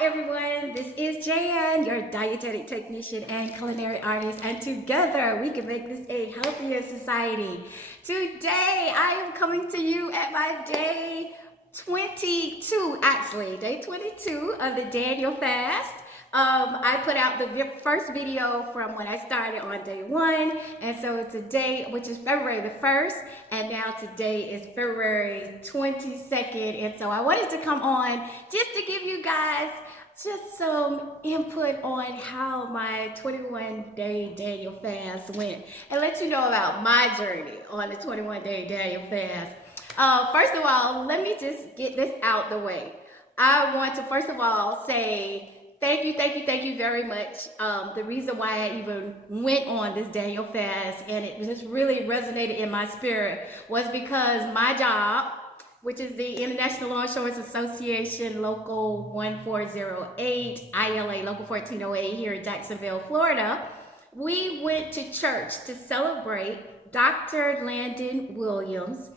everyone, this is Jan, your dietetic technician and culinary artist, and together we can make this a healthier society. Today I am coming to you at my day 22, actually, day 22 of the Daniel fast. I put out the first video from when I started on day 1, and so today, which is February the 1st, and now today is February 22nd, and so I wanted to come on just to give you guys just some input on how my 21-day Daniel fast went, and let you know about my journey on the 21-day Daniel fast. First of all, let me just get this out the way. I want to first of all say thank you very much. The reason why I even went on this Daniel fast and it just really resonated in my spirit was because my job, which is the International Law Insurance Association Local 1408, ILA Local 1408 here in Jacksonville, Florida, we went to church to celebrate Dr. Landon Williams'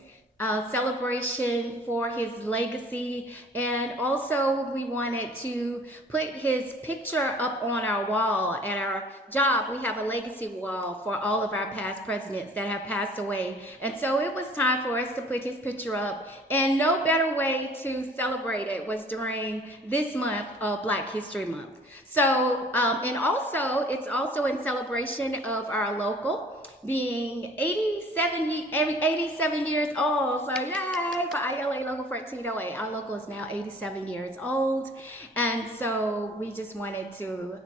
celebration for his legacy, and also we wanted to put his picture up on our wall. At our job, we have a legacy wall for all of our past presidents that have passed away, and so it was time for us to put his picture up, and no better way to celebrate it was during this month of Black History Month. So and also it's also in celebration of our local being 87 years old. So yay for ILA Local 1408. Our local is now 87 years old. And so we just wanted to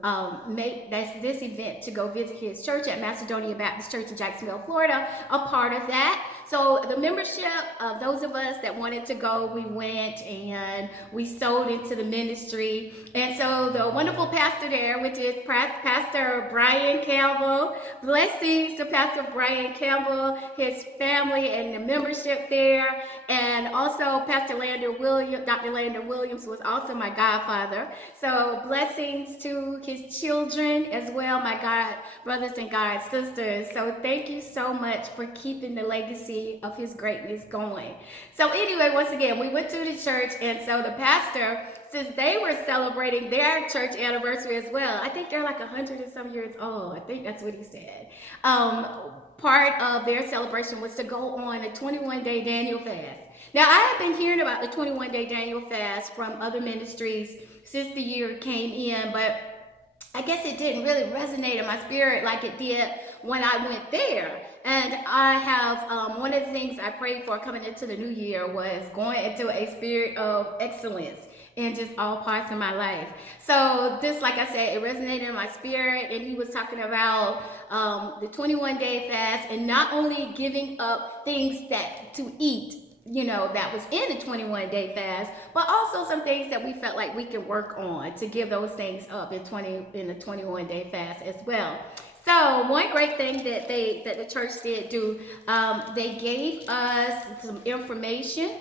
make this event to go visit his church at Macedonia Baptist Church in Jacksonville, Florida, a part of that. So the membership, those of us that wanted to go, we went and we sold into the ministry. And so the wonderful pastor there, which is Pastor Brian Campbell, blessings to Pastor Brian Campbell, his family, and the membership there. And also Pastor Dr. Landon Williams was also my godfather. So blessings to his children as well, my God brothers and God sisters. So thank you so much for keeping the legacy of his greatness going. So anyway, once again, we went to the church, and so the pastor, since they were celebrating their church anniversary as well, I think they're like 100 and some years old. I think that's what he said. Part of their celebration was to go on a 21-day Daniel fast. Now, I have been hearing about the 21-day Daniel fast from other ministries since the year came in, but I guess it didn't really resonate in my spirit like it did when I went there. And I have, one of the things I prayed for coming into the new year was going into a spirit of excellence in just all parts of my life. So this, like I said, it resonated in my spirit, and he was talking about the 21-day fast and not only giving up things that to eat, you know, that was in the 21-day fast, but also some things that we felt like we could work on to give those things up in the 21-day fast as well. So one great thing that the church did do, they gave us some information,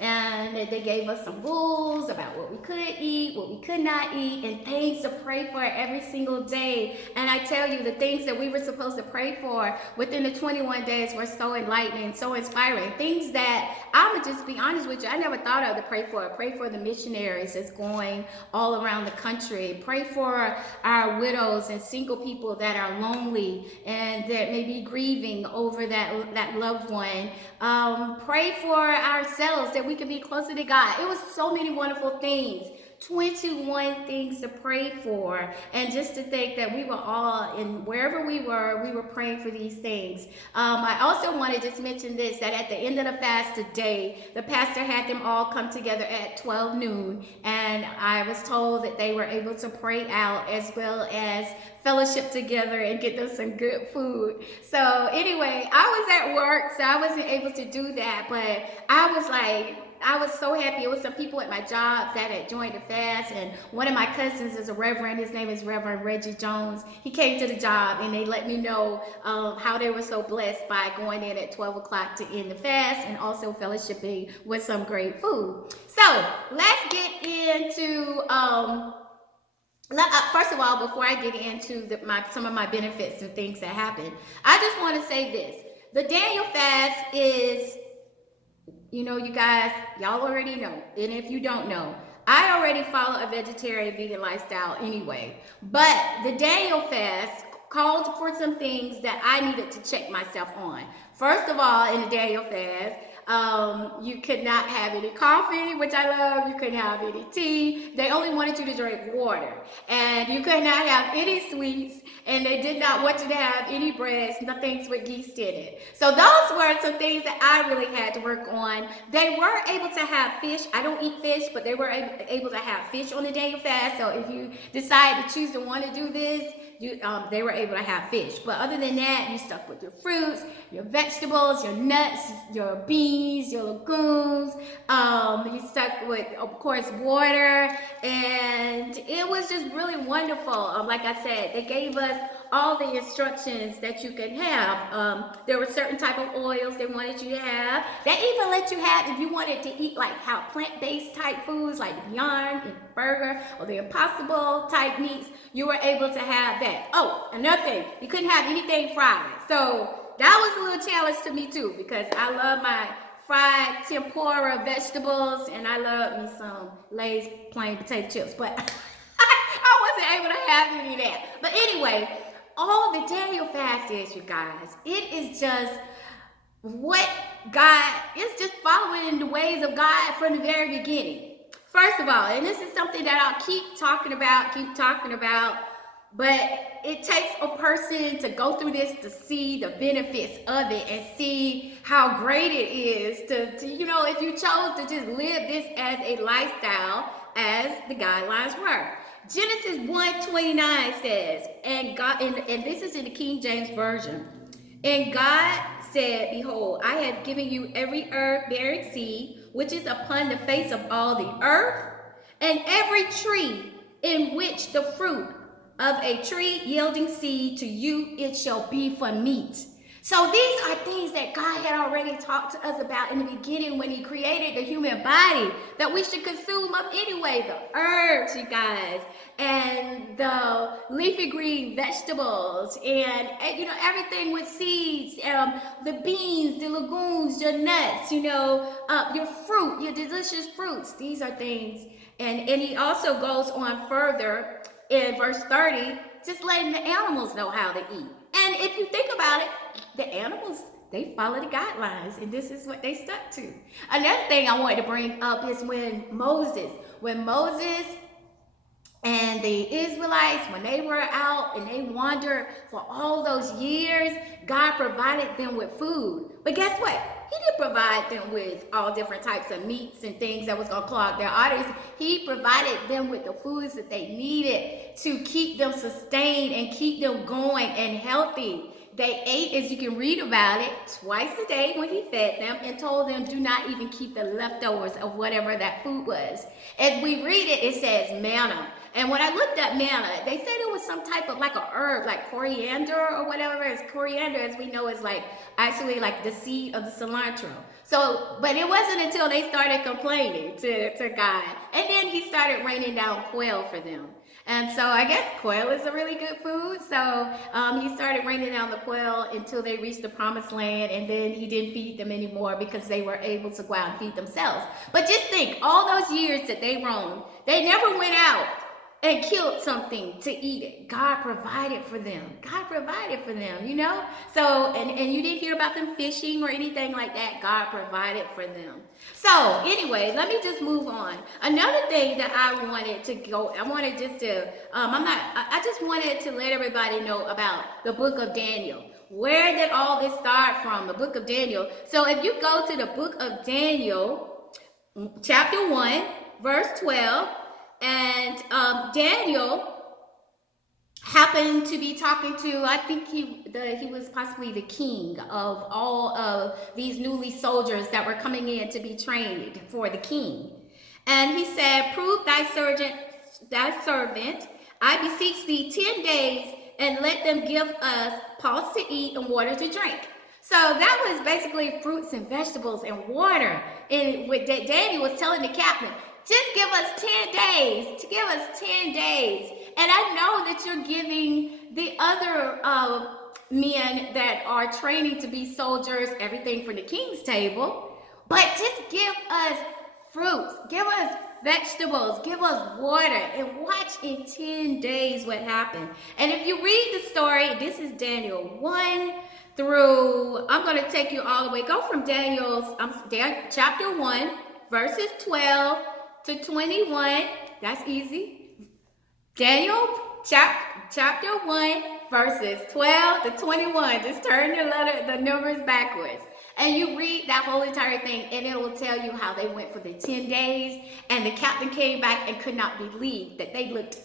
and they gave us some rules about what we could eat, what we could not eat, and things to pray for every single day. And I tell you, the things that we were supposed to pray for within the 21 days were so enlightening, so inspiring. Things that I'm gonna just be honest with you, I never thought of to pray for. Pray for the missionaries that's going all around the country. Pray for our widows and single people that are lonely and that may be grieving over that loved one. Pray for ourselves that we can be closer to God. It was so many wonderful things. 21 things to pray for, and just to think that we were all in wherever we were praying for these things. I also want to just mention this, that at the end of the fast today, the pastor had them all come together at 12 noon, and I was told that they were able to pray out as well as fellowship together and get them some good food. So anyway, I was at work, so I wasn't able to do that, but I was so happy. It was some people at my job that had joined the fast, and one of my cousins is a reverend. His name is Reverend Reggie Jones. He came to the job, and they let me know how they were so blessed by going in at 12 o'clock to end the fast and also fellowshipping with some great food. So let's get into first of all, before I get into some of my benefits and things that happen, I just want to say this. The Daniel fast is, you know, you guys, y'all already know. And if you don't know, I already follow a vegetarian vegan lifestyle anyway, but the Daniel fast called for some things that I needed to check myself on. First of all, in the Daniel fast, you could not have any coffee, which I love. You couldn't have any tea. They only wanted you to drink water. And you could not have any sweets. And they did not want you to have any breads, nothing with yeast in it. So those were some things that I really had to work on. They were able to have fish. I don't eat fish, but they were able to have fish on the Daniel fast. So if you decide to choose to want to do this, they were able to have fish. But other than that, you stuck with your fruits, your vegetables, your nuts, your beans, your legumes. You stuck with, of course, water. And it was just really wonderful. Like I said, they gave us all the instructions that you could have. There were certain type of oils they wanted you to have. They even let you have, if you wanted to eat like how plant-based type foods like Beyond and burger or the Impossible type meats, you were able to have that. Oh, another thing, you couldn't have anything fried. So that was a little challenge to me too, because I love my fried tempura vegetables and I love me some Lay's plain potato chips, but I wasn't able to have any of that. But anyway, all the Daniel fast is, you guys, it is just what God, it's just following the ways of God from the very beginning. First of all, and this is something that I'll keep talking about, but it takes a person to go through this to see the benefits of it and see how great it is to you know, if you chose to just live this as a lifestyle as the guidelines were. Genesis 1:29 says, and God, and this is in the King James Version, and God said, behold, I have given you every herb-bearing seed which is upon the face of all the earth, and every tree in which the fruit of a tree yielding seed to you, it shall be for meat. So these are things that God had already talked to us about in the beginning when he created the human body, that we should consume of anyway. The herbs, you guys, and the leafy green vegetables, and you know, everything with seeds, the beans, the legumes, your nuts, you know, your fruit, your delicious fruits. These are things. And he also goes on further in verse 30, just letting the animals know how to eat. And if you think about it, the animals, they follow the guidelines, and this is what they stuck to. Another thing I wanted to bring up is when Moses and the Israelites, when they were out and they wandered for all those years, God provided them with food. But guess what? He didn't provide them with all different types of meats and things that was going to clog their arteries. He provided them with the foods that they needed to keep them sustained and keep them going and healthy. They ate, as you can read about it, twice a day when he fed them, and told them, do not even keep the leftovers of whatever that food was. As we read it, it says manna. And when I looked at manna, they said it was some type of like a herb, like coriander or whatever. It's coriander, as we know, is like actually like the seed of the cilantro. So, but it wasn't until they started complaining to God. And then he started raining down quail for them. And so I guess quail is a really good food. So he started raining down the quail until they reached the promised land. And then he didn't feed them anymore because they were able to go out and feed themselves. But just think, all those years that they roamed, they never went out and killed something to eat it. God provided for them. God provided for them, you know? So, and you didn't hear about them fishing or anything like that. God provided for them. So, anyway, let me just move on. Another thing that I wanted to go, I just wanted to let everybody know about the book of Daniel. Where did all this start from? The book of Daniel. So, if you go to the book of Daniel, chapter 1, verse 12, and Daniel happened to be talking to, I think he was possibly the king of all of these newly soldiers that were coming in to be trained for the king. And he said, prove thy servant, I beseech thee 10 days, and let them give us pulse to eat and water to drink. So that was basically fruits and vegetables and water. And what Daniel was telling the captain, just give us 10 days, to give us 10 days. And I know that you're giving the other men that are training to be soldiers everything from the king's table, but just give us fruits, give us vegetables, give us water, and watch in 10 days what happened. And if you read the story, this is Daniel 1 through, I'm going to take you all the way, go from chapter 1, verses 12 to 21. That's easy. Daniel chapter 1, verses 12 to 21. Just turn the numbers backwards. And you read that whole entire thing, and it will tell you how they went for the 10 days, and the captain came back and could not believe that they looked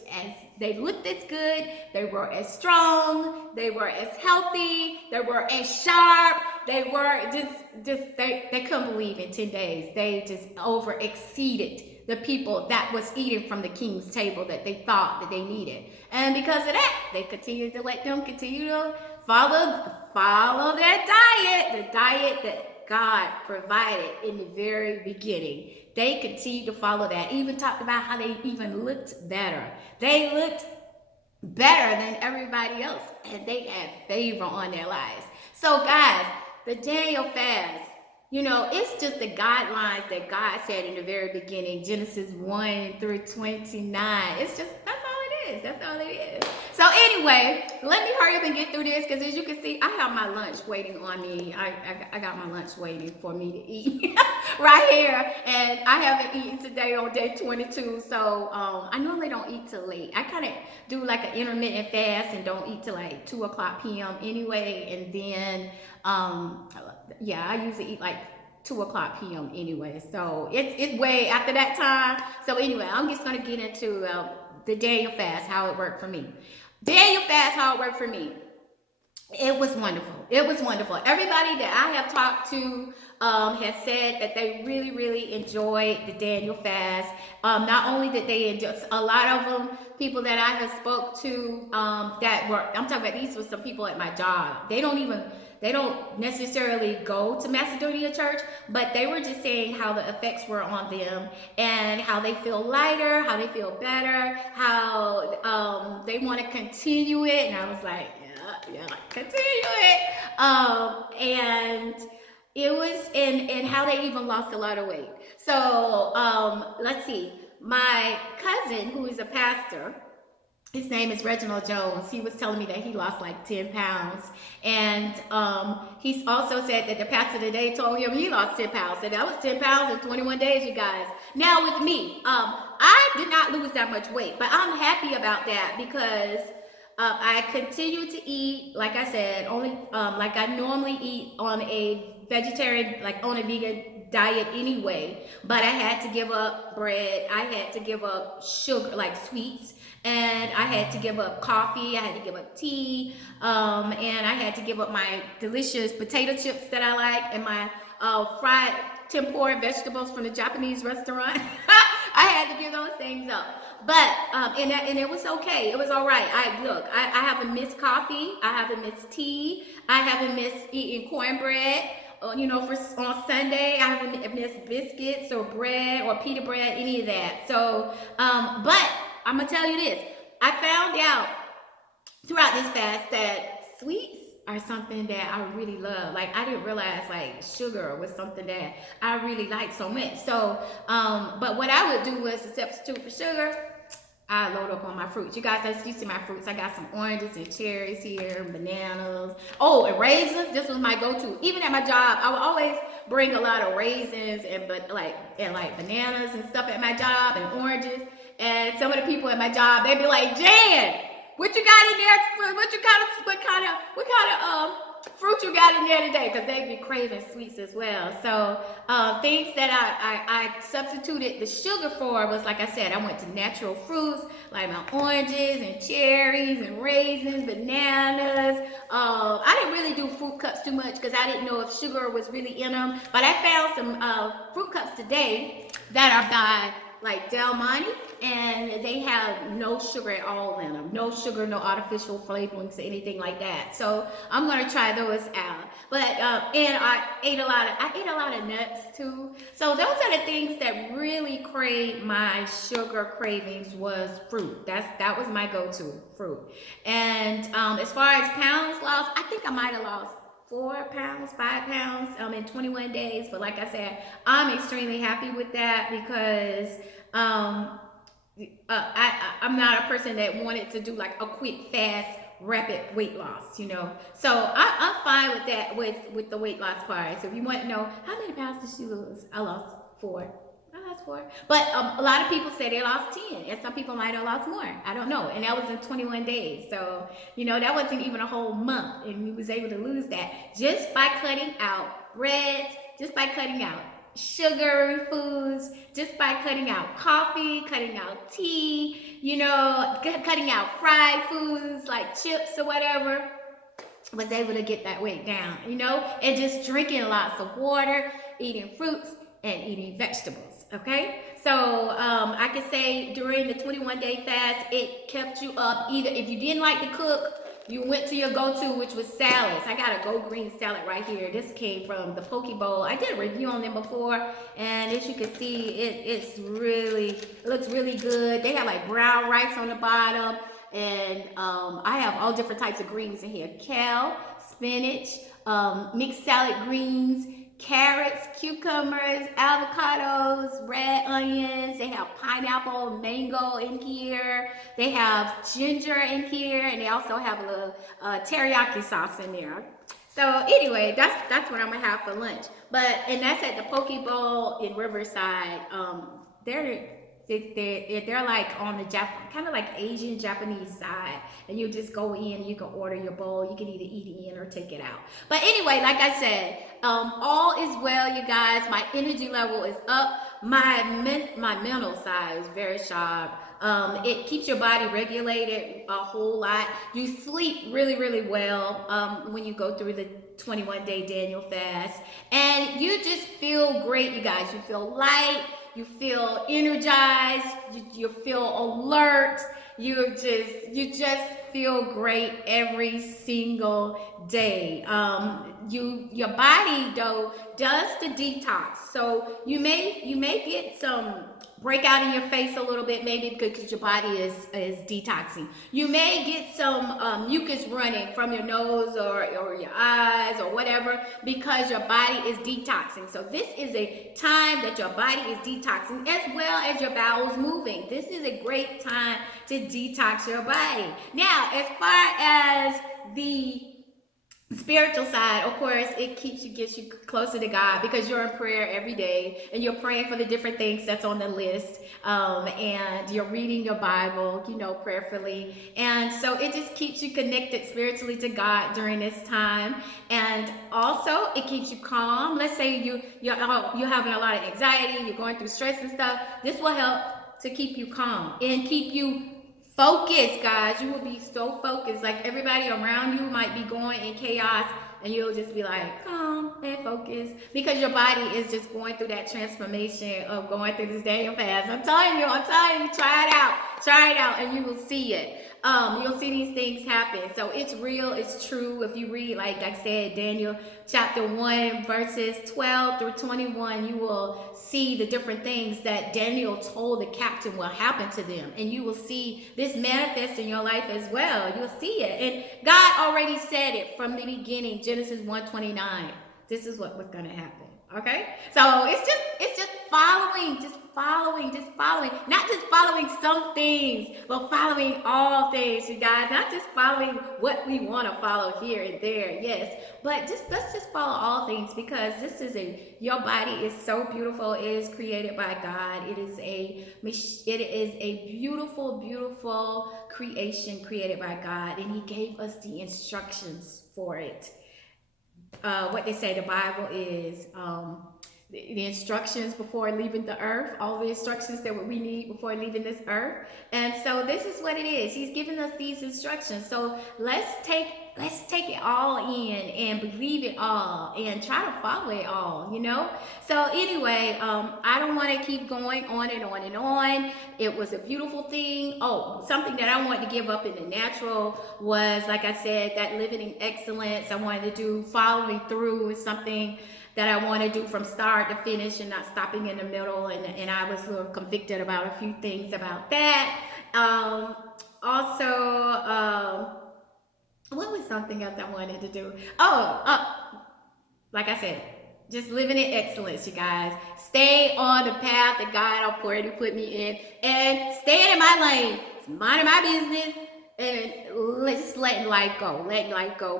as good, they were as strong, they were as healthy, they were as sharp, they were they couldn't believe in 10 days. They just over exceeded the people that was eating from the king's table that they thought that they needed. And because of that, they continued to let them continue to follow their diet, the diet that God provided in the very beginning. They continued to follow that. Even talked about how they even looked better. They looked better than everybody else, and they had favor on their lives. So guys, the Daniel fast, it's just the guidelines that God said in the very beginning, Genesis 1 through 29. That's all it is. That's all it is. So anyway, let me hurry up and get through this, because as you can see, I have my lunch waiting on me. I got my lunch waiting for me to eat right here. And I haven't eaten today on day 22. So I normally don't eat till late. I kind of do like an intermittent fast and don't eat till like 2 o'clock p.m. anyway. And then, I usually eat like 2 o'clock p.m. anyway. So it's way after that time. So anyway, I'm just going to get into the Daniel fast, how it worked for me. Daniel fast, how it worked for me. It was wonderful. It was wonderful. Everybody that I have talked to has said that they really, really enjoyed the Daniel fast. Not only did they enjoy, a lot of them, people that I have spoke to I'm talking about, these were some people at my job. They don't necessarily go to Macedonia Church, but they were just saying how the effects were on them and how they feel lighter, how they feel better, how they want to continue it. And I was like, yeah, continue it. And it was, and how they even lost a lot of weight. So let's see, my cousin, who is a pastor, his name is Reginald Jones. He was telling me that he lost like 10 pounds. And he's also said that the pastor today told him he lost 10 pounds. So that was 10 pounds in 21 days, you guys. Now with me, I did not lose that much weight, but I'm happy about that because I continue to eat, like I said, only like I normally eat on a vegetarian, like on a vegan diet anyway. But I had to give up bread. I had to give up sugar, like sweets. And I had to give up coffee, I had to give up tea, and I had to give up my delicious potato chips that I like, and my fried tempura vegetables from the Japanese restaurant. I had to give those things up. But, and it was okay. It was all right. I haven't missed coffee. I haven't missed tea. I haven't missed eating cornbread. On Sunday, I haven't missed biscuits or bread or pita bread, any of that. So, but I'm gonna tell you this. I found out throughout this fast that sweets are something that I really love. Like, I didn't realize like sugar was something that I really like so much. So, but what I would do was to substitute for sugar, I load up on my fruits. You guys, you see my fruits. I got some oranges and cherries here, bananas. Oh, and raisins. This was my go-to. Even at my job, I would always bring a lot of raisins and bananas and stuff at my job, and oranges. And some of the people at my job, they'd be like, Jan, what you got in there? What kind of fruit you got in there today? Because they'd be craving sweets as well. So things that I substituted the sugar for was, like I said, I went to natural fruits, like my oranges and cherries and raisins, bananas. I didn't really do fruit cups too much because I didn't know if sugar was really in them. But I found some fruit cups today that are by like Del Monte, and they have no sugar at all in them. No sugar, no artificial flavorings, anything like that. So I'm gonna try those out. But and I ate a lot of nuts too. So those are the things that really crave my sugar cravings was fruit. That was my go-to, fruit. And as far as pounds lost, I think I might have lost 4 pounds, 5 pounds in 21 days. But like I said, I'm extremely happy with that because I'm not a person that wanted to do like a quick, fast, rapid weight loss, you know. So I'm fine with that, with the weight loss part. So if you want to know how many pounds did she lose, I lost 4. I lost 4. But a lot of people say they lost 10, and some people might have lost more. I don't know. And that was in 21 days. So, you know, that wasn't even a whole month. And we was able to lose that just by cutting out breads, just by cutting out sugary foods, just by cutting out coffee, cutting out tea, you know, cutting out fried foods like chips or whatever. Was able to get that weight down, you know, and just drinking lots of water, eating fruits, and eating vegetables. Okay, so I could say during the 21-day fast, it kept you up. Either if you didn't like to cook, you went to your go-to, which was salads. I got a Go Green salad right here. This came from the Poke Bowl. I did a review on them before, and as you can see, it looks really good. They have like brown rice on the bottom. And I have all different types of greens in here: kale, spinach, mixed salad greens, carrots, cucumbers, avocados, red onions. They have pineapple, mango in here. They have ginger in here, and they also have a little teriyaki sauce in there. So anyway, that's what I'm gonna have for lunch. And that's at the Poke Bowl in Riverside. They're they're like on the kind of like Asian Japanese side, and you just go in, you can order your bowl, you can either eat it in or take it out. But anyway, like I said, all is well, you guys. My energy level is up. My mental side is very sharp. It keeps your body regulated a whole lot. You sleep really, really well when you go through the 21-day Daniel fast, and you just feel great, you guys. You feel light. You feel energized, you feel alert, you just feel great every single day. Your body though does the detox, so you may get some breakout in your face a little bit, maybe because your body is detoxing. You may get some mucus running from your nose or your eyes or whatever because your body is detoxing. So this is a time that your body is detoxing as well as your bowels moving. This is a great time to detox your body. Now, as far as the spiritual side, of course, it gets you closer to God because you're in prayer every day and you're praying for the different things that's on the list, and you're reading your Bible, you know, prayerfully, and so it just keeps you connected spiritually to God during this time. And also it keeps you calm. Let's say you're having a lot of anxiety, you're going through stress and stuff. This will help to keep you calm and keep you focus, guys. You will be so focused. Like everybody around you might be going in chaos, and you'll just be like calm and focused because your body is just going through that transformation of going through this Daniel fast. I'm telling you, try it out, and you will see it. You'll see these things happen. So it's real, it's true. If you read, like I said, Daniel chapter 1, verses 12 through 21, you will see the different things that Daniel told the captain will happen to them. And you will see this manifest in your life as well. You'll see it. And God already said it from the beginning, Genesis 1:29. This is what was going to happen. Okay? So it's just following. Not just following some things, but following all things, you guys. Not just following what we want to follow here and there, yes. But let's just follow all things because your body is so beautiful. It is created by God. It is a beautiful, beautiful creation created by God, and He gave us the instructions for it. What they say the Bible is the instructions before leaving the earth, all the instructions that we need before leaving this earth. And so this is what it is. He's given us these instructions. So let's take it all in and believe it all and try to follow it all, you know? So anyway, I don't want to keep going on and on and on. It was a beautiful thing. Oh, something that I wanted to give up in the natural was, like I said, that living in excellence. I wanted to do following through is something that I want to do from start to finish and not stopping in the middle. And I was a little convicted about a few things about that. Also, what was something else I wanted to do? like I said, just living in excellence, you guys. Stay on the path that God already put me in, and staying in my lane, minding my business, and just letting life go,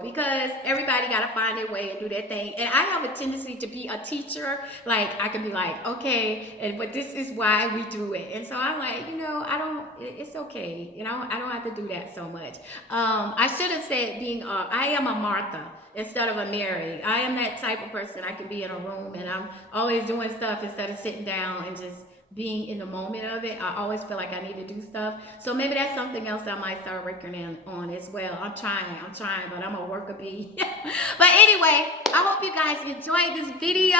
because everybody got to find their way and do their thing. And I have a tendency to be a teacher. Like, I can be like, okay, but this is why we do it. And so I'm like, I don't, it's okay, I don't have to do that so much. I should have said I am a Martha instead of a Mary. I am that type of person. I can be in a room and I'm always doing stuff instead of sitting down and just being in the moment of it. I always feel like I need to do stuff. So maybe that's something else I might start working on as well. I'm trying, but I'm a worker bee. But anyway, I hope you guys enjoyed this video.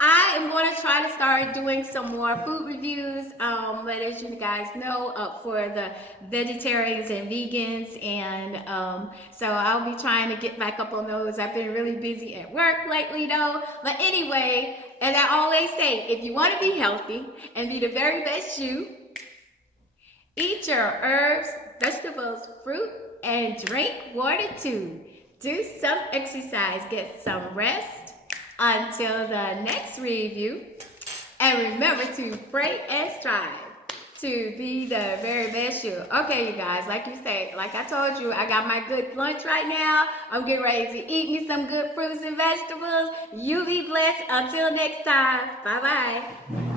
I am going to try to start doing some more food reviews, but as you guys know, for the vegetarians and vegans, and so I'll be trying to get back up on those. I've been really busy at work lately though. But anyway, as I always say, if you want to be healthy and be the very best you, eat your herbs, vegetables, fruit, and drink water too. Do some exercise, get some rest. Until the next review, and remember to pray and strive to be the very best you. Okay, you guys, like I told you, I got my good lunch right now. I'm getting ready to eat me some good fruits and vegetables. You be blessed. Until next time. Bye-bye.